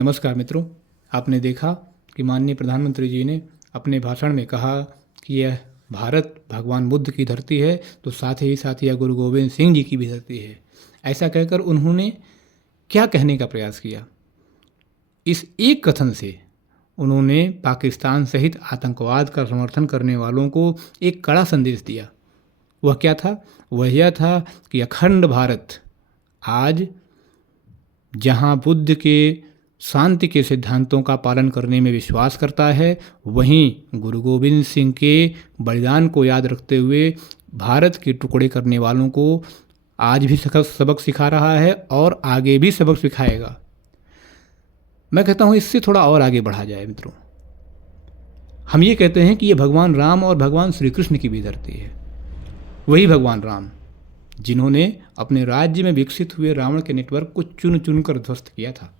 नमस्कार मित्रों, आपने देखा कि माननीय प्रधानमंत्री जी ने अपने भाषण में कहा कि यह भारत भगवान बुद्ध की धरती है, तो साथ ही साथ यह गुरु गोविंद सिंह जी की भी धरती है। ऐसा कहकर उन्होंने क्या कहने का प्रयास किया? इस एक कथन से उन्होंने पाकिस्तान सहित आतंकवाद का समर्थन करने वालों को एक कड़ा संदेश दिया। वह क्या था? वह यह था कि अखंड भारत आज जहां बुद्ध के शांति के सिद्धांतों का पालन करने में विश्वास करता है, वहीं गुरु गोविंद सिंह के बलिदान को याद रखते हुए भारत के टुकड़े करने वालों को आज भी सबक सिखा रहा है और आगे भी सबक सिखाएगा। मैं कहता हूँ इससे थोड़ा और आगे बढ़ा जाए मित्रों। हम ये कहते हैं कि ये भगवान राम और भगवान श्री कृष्ण की भी धरती है। वही भगवान राम जिन्होंने अपने राज्य में विकसित हुए रावण के नेटवर्क को चुन चुन कर ध्वस्त किया था।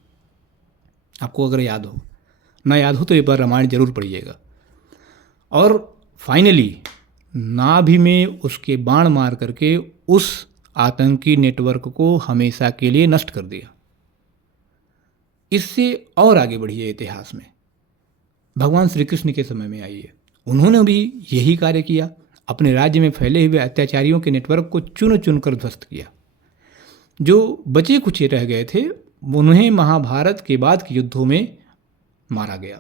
आपको अगर याद हो, ना याद हो तो एक बार रामायण जरूर पढ़िएगा। और फाइनली नाभि में उसके बाण मार करके उस आतंकी नेटवर्क को हमेशा के लिए नष्ट कर दिया। इससे और आगे बढ़िए इतिहास में, भगवान श्री कृष्ण के समय में आइए, उन्होंने भी यही कार्य किया। अपने राज्य में फैले हुए अत्याचारियों के नेटवर्क को चुन चुन कर ध्वस्त किया। जो बचे कुचे रह गए थे उन्हें महाभारत के बाद के युद्धों में मारा गया।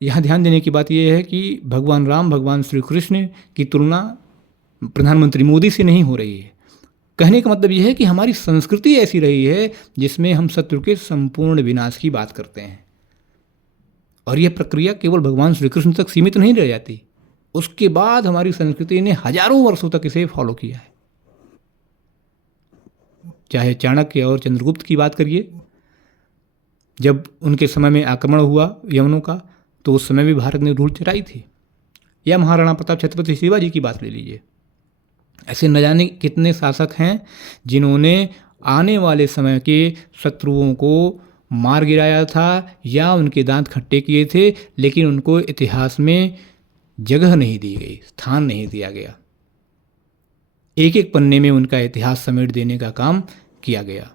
यहाँ ध्यान देने की बात यह है कि भगवान राम भगवान श्री कृष्ण की तुलना प्रधानमंत्री मोदी से नहीं हो रही है। कहने का मतलब यह है कि हमारी संस्कृति ऐसी रही है जिसमें हम शत्रु के संपूर्ण विनाश की बात करते हैं, और यह प्रक्रिया केवल भगवान श्री कृष्ण तक सीमित नहीं रह जाती। उसके बाद हमारी संस्कृति ने हजारों वर्षों तक इसे फॉलो किया है। चाहे चाणक्य और चंद्रगुप्त की बात करिए, जब उनके समय में आक्रमण हुआ यवनों का, तो उस समय भी भारत ने धूल चराई थी। या महाराणा प्रताप छत्रपति शिवाजी की बात ले लीजिए। ऐसे न जाने कितने शासक हैं जिन्होंने आने वाले समय के शत्रुओं को मार गिराया था या उनके दांत खट्टे किए थे, लेकिन उनको इतिहास में जगह नहीं दी गई, स्थान नहीं दिया गया। एक एक पन्ने में उनका इतिहास समेट देने का काम किया गया।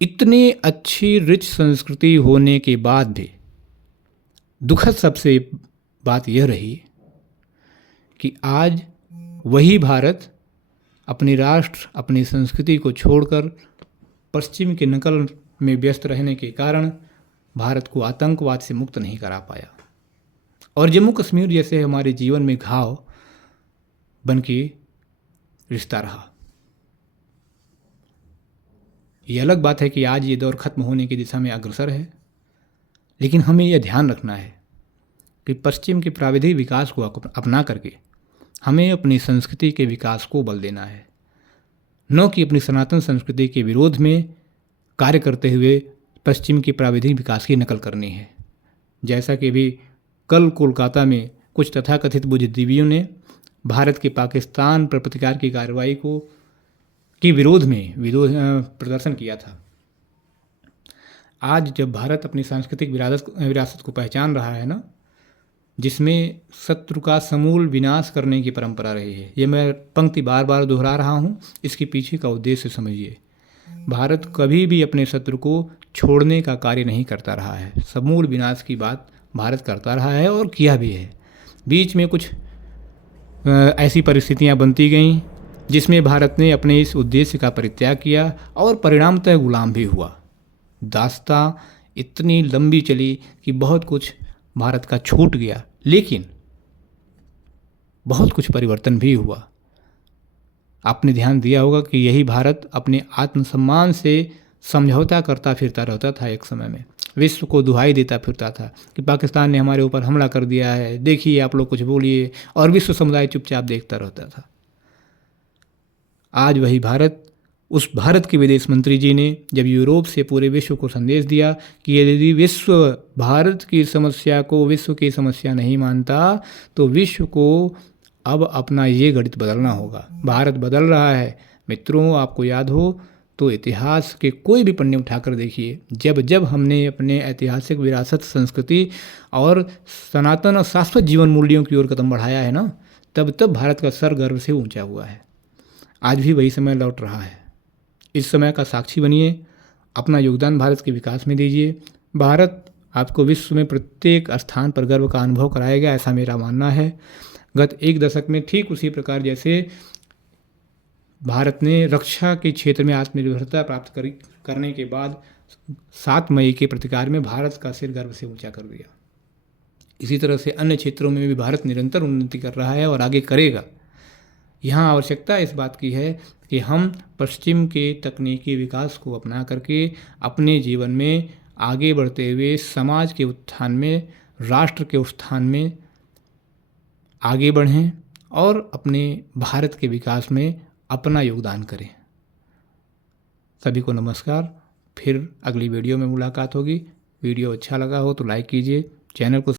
इतनी अच्छी रिच संस्कृति होने के बाद भी दुखद सबसे बात यह रही कि आज वही भारत अपने राष्ट्र अपनी संस्कृति को छोड़कर पश्चिम के नकल में व्यस्त रहने के कारण भारत को आतंकवाद से मुक्त नहीं करा पाया, और जम्मू कश्मीर जैसे हमारे जीवन में घाव बन के रिश्ता रहा। ये अलग बात है कि आज ये दौर खत्म होने की दिशा में अग्रसर है, लेकिन हमें यह ध्यान रखना है कि पश्चिम के प्राविधिक विकास को अपना करके हमें अपनी संस्कृति के विकास को बल देना है, न कि अपनी सनातन संस्कृति के विरोध में कार्य करते हुए पश्चिम के प्राविधिक विकास की नकल करनी है। जैसा कि भी कल कोलकाता में कुछ तथाकथित बुद्धिजीवियों ने भारत के पाकिस्तान पर प्रतिकार की कार्रवाई के विरोध में प्रदर्शन किया था। आज जब भारत अपनी सांस्कृतिक विरासत को पहचान रहा है ना, जिसमें शत्रु का समूल विनाश करने की परंपरा रही है, ये मैं पंक्ति बार बार दोहरा रहा हूँ, इसके पीछे का उद्देश्य समझिए। भारत कभी भी अपने शत्रु को छोड़ने का कार्य नहीं करता रहा है। समूल विनाश की बात भारत करता रहा है और किया भी है। बीच में कुछ ऐसी परिस्थितियां बनती गईं जिसमें भारत ने अपने इस उद्देश्य का परित्याग किया और परिणामतः गुलाम भी हुआ। दास्तां इतनी लंबी चली कि बहुत कुछ भारत का छूट गया, लेकिन बहुत कुछ परिवर्तन भी हुआ। आपने ध्यान दिया होगा कि यही भारत अपने आत्मसम्मान से समझौता करता फिरता रहता था। एक समय में विश्व को दुहाई देता फिरता था कि पाकिस्तान ने हमारे ऊपर हमला कर दिया है, देखिए आप लोग कुछ बोलिए, और विश्व समुदाय चुपचाप देखता रहता था। आज वही भारत, उस भारत के विदेश मंत्री जी ने जब यूरोप से पूरे विश्व को संदेश दिया कि यदि विश्व भारत की समस्या को विश्व की समस्या नहीं मानता, तो विश्व को अब अपना ये गणित बदलना होगा। भारत बदल रहा है। मित्रों, आपको याद हो तो इतिहास के कोई भी पन्ने उठाकर देखिए, जब जब हमने अपने ऐतिहासिक विरासत, संस्कृति और सनातन और शाश्वत जीवन मूल्यों की ओर कदम बढ़ाया है ना, तब तब भारत का सर गर्व से ऊंचा हुआ है। आज भी वही समय लौट रहा है। इस समय का साक्षी बनिए, अपना योगदान भारत के विकास में दीजिए। भारत आपको विश्व में प्रत्येक स्थान पर गर्व का अनुभव कराएगा, ऐसा मेरा मानना है। गत एक दशक में ठीक उसी प्रकार जैसे भारत ने रक्षा के क्षेत्र में आत्मनिर्भरता प्राप्त करने के बाद 7 मई के प्रतिकार में भारत का सिर गर्व से ऊंचा कर दिया। इसी तरह से अन्य क्षेत्रों में भी भारत निरंतर उन्नति कर रहा है और आगे करेगा। यहाँ आवश्यकता इस बात की है कि हम पश्चिम के तकनीकी विकास को अपना करके अपने जीवन में आगे बढ़ते हुए समाज के उत्थान में, राष्ट्र के उत्थान में आगे बढ़ें और अपने भारत के विकास में अपना योगदान करें। सभी को नमस्कार। फिर अगली वीडियो में मुलाकात होगी। वीडियो अच्छा लगा हो तो लाइक कीजिए, चैनल को